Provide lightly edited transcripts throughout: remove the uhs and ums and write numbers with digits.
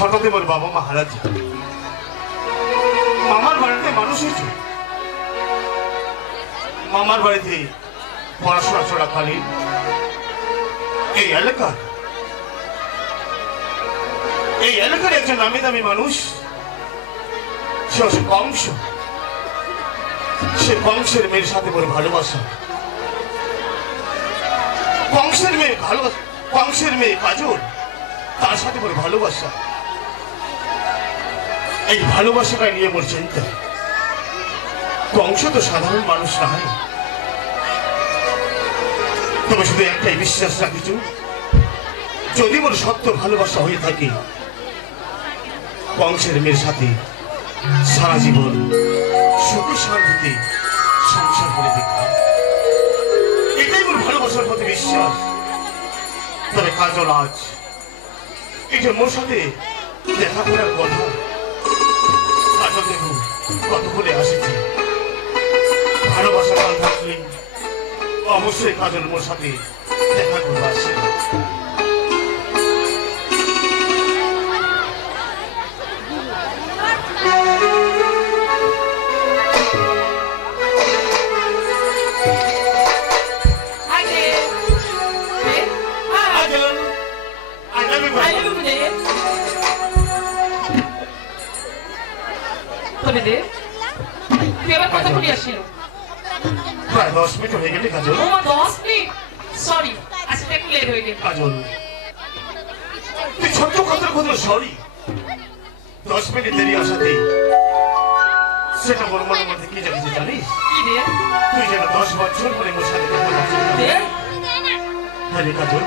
ছোটতে মোর বাবা মা হারা যায়, মামার বাড়িতে মানুষ হয়েছে। মামার বাড়িতে পড়াশোনা চলাকালীন এই এলাকার একজন নামি দামি মানুষ, সে হচ্ছে কংস। সে কংসের মেয়ের সাথে বড় ভালোবাসা। কংসের মেয়ে কাজল, তার সাথে বড় ভালোবাসা। এই ভালোবাসাটা নিয়ে মোর চিন্তা। কংস তো সাধারণ মানুষ নয়, তবে শুধু একটাই বিশ্বাস রাখিছ, যদি মোর সত্য ভালোবাসা হয়ে থাকে, কংসের মেয়ের সাথে সারা জীবন সুখে শান্তিতে সংসার করে দেখতাম। এটাই মোর ভালোবাসার প্রতি বিশ্বাস। তবে কাজল আজ এই যে মোর সাথে দেখা করার কথা, কাজল দেখো কত করে আসেছে। ভালোবাসা কাল থাকলে অবশ্যই কাজল মোর সাথে দেখা করে আসে। প্রায় 10 মিনিট হয়ে গেলে কাজল। 10 মিনিট? সরি, আজকে একটু লেট হয়ে গেল। কাজল, তুই ছোট্ট কথার কথা সরি। 10 মিনিট দেরি আসাতে সেটা মোর মনের মধ্যে কি জানিস জানিস? তুই যেন 10 বছর পরে মোর সাথে দেখা করছিস। হ্যাঁ রে কাজল,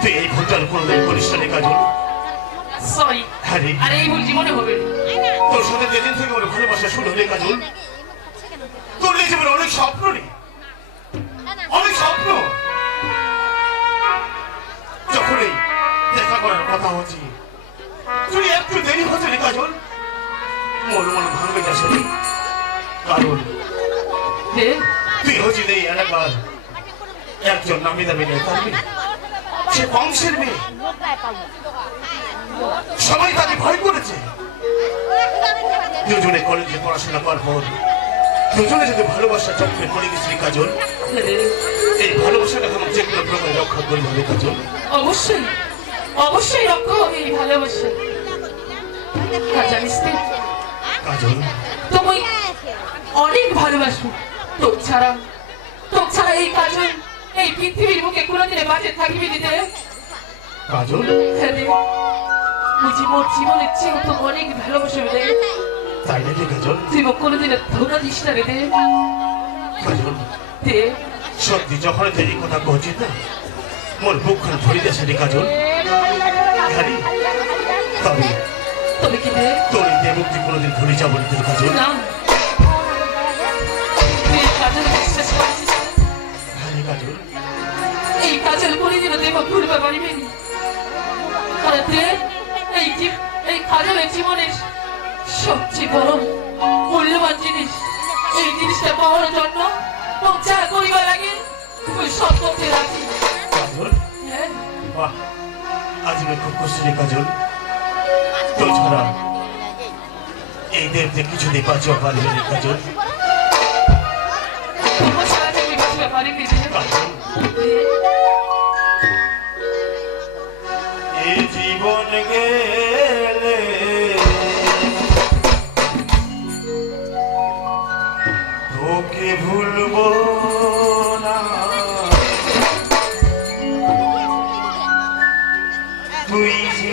তুই এই ভুলটার কোনোদিন করিস না রে কাজল। সরি। হ্যাঁ রে, আরে এই ভুল জীবনে হবে না। তোর সাথে যেদিন থেকে আমার ভালোবাসা শুরু হলে কাজল, তোর এই জীবনে অনেক স্বপ্ন নেই, অনেক স্বপ্ন। যখনই দেখা করার কথা হচ্ছে, তুই একটু দেরি হচ্ছে রে কাজল, মন ভাঙবে যাচ্ছে। কারণ তুই হচ্ছিস এই এলাকার একজন নামি দামি নেতা, সে কংসের মেয়ে। সবাই তাকে ভয় করেছে। দুজনে কলেজে পড়াশোনা করার পর দুজনে যদি ভালোবাসা চক্রে পড়ে গেছি কাজল, এই ভালোবাসাটাকে আমার যে কোনো প্রকারে রক্ষা করতে হবে কাজল। অবশ্যই অবশ্যই রক্ষা হবে এই ভালোবাসা। জানিস কাজল, তুমি অনেক ভালোবাসো। তোর ছাড়া এই কাজল এই পৃথিবীর মুখে কোনোদিনে বাঁচে থাকবি দিতে কাজল। হ্যাঁ রে, বুঝি মোর জীবনের চেয়েও তো অনেক ভালোবাসা রে। তাই নাকি কাজল? তুই কোনোদিনে ধোকা দিস না রে। কাজল, সত্যি যখন এই কথা কহছিস না, মোর বুকখান ভরে যাচ্ছে রে কাজল। তবে কি রে, তোর এই দেহ মুক্তি কোনোদিন ভুলে যাবো না কাজল। না, তুই কাজল বিশ্বাস করিস? হ্যাঁ কাজল, এই কাজল কোনোদিনও দেব ভুলতে পারিবে না। এই কাজলের জীবনের সবচেয়ে বড় মূল্যবান জিনিস। এই জিনিসটা পাওয়ার জন্য যা করিবার লাগে তুই সব করতে রাখি। কাজল, বাহ, আজ আমি খুব খুশি রে কাজল। তোর ছাড়া এই দেবতে কিছুতেই বাঁচিয়ে পারবে রে কাজল। তোমার ছাড়া তুমি বাঁচতে পারিবি কাজল, এই জীবন গেলে তোকে ভুলবো না, তুই যে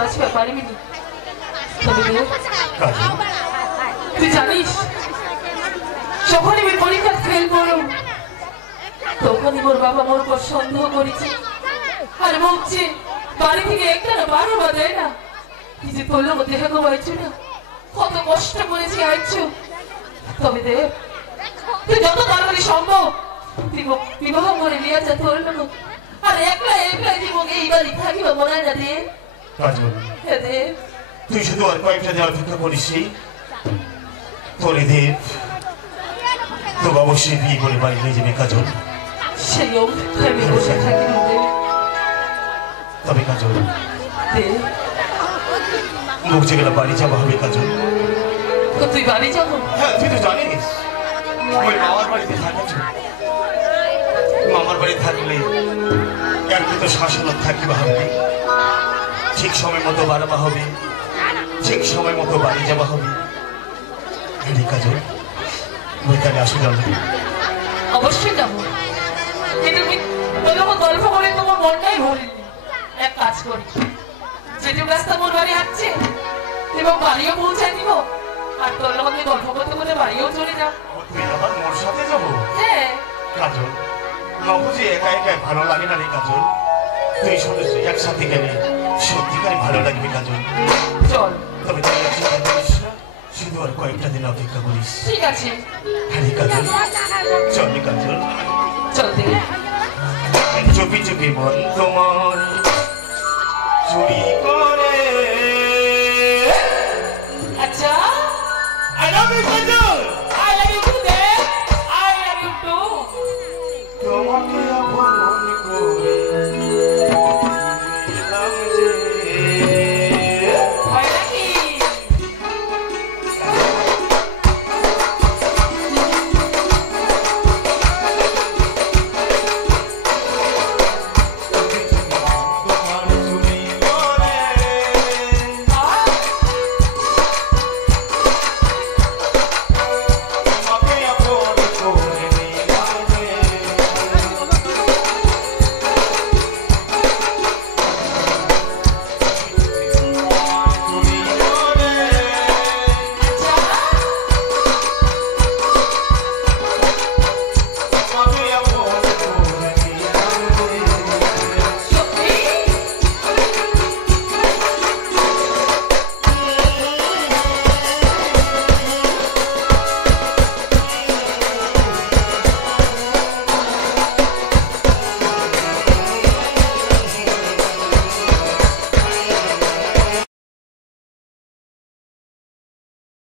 বাঁচতে পারবি না। তবে দেব, কাজল, তুই জানিস যখন আমি পরীক্ষা ফেল করো তখনই মোর বাবা মোর উপর সন্দেহ করেছে আর বলছে বাড়ি থেকে একটা না 12 বার দেয় না। কি যে করলো দেখা ঘুমাইছো না, কত কষ্ট করেছি আইছো। তবে দেব, তুই যত তাড়াতাড়ি সম্ভব বিবাহ করে নিয়ে যা তোর লোক আর একলা একলা জীবন এই বাড়ি থাকিব মনে হয় না রে। কাজল, হ্যাঁ দেব, তুই শুধু আর কয়েকটা দিন অপেক্ষা করিস। তোর দেব তো অবশ্যই বিয়ে করে বাড়ি নিয়ে যাবে কাজল। সেই অপেক্ষায় আমি বসে থাকি না দেব। তবে কাজল, দেব, মুখ যেগুলো বাড়ি যাওয়া হবে কাজল। তো তুই বাড়ি যাবো? হ্যাঁ, তুই তো জানিস ওই মামার বাড়িতে থাকার জন্য। মামার বাড়ি থাকলে একদিন তো শাসন থাকিবা হবে, ঠিক সময় মতো বাড়াবা হবে, ঠিক সময় মতো বাড়ি যাওয়া হবে। কাজল, ওইখানে আসে যাবে? অবশ্যই যাবো, কিন্তু ওই রকম গল্প করে তোমার মনটাই ভরিনি। এক কাজ করি, যেটুকু রাস্তা মোর বাড়ি হাঁটছে এবং বাড়িও পৌঁছায় দিব আর তোর লোক গল্প করতে করতে বাড়িও চলে যাও। তুই আবার মোর সাথে যাবো? হ্যাঁ কাজল, নবুঝে একা একা ভালো লাগে না রে কাজল। তুই শুধু একসাথে গেলে সত্যিকারই ভালো লাগবে কাজল। চল। তবে তুই চিন্তা করিস না, শুধু আর কয়েকটা দিন অপেক্ষা করিস। ঠিক আছে। হ্যাঁ কাজল, চল কাজল, চল দেখি। চুপি চুপি মন তোমার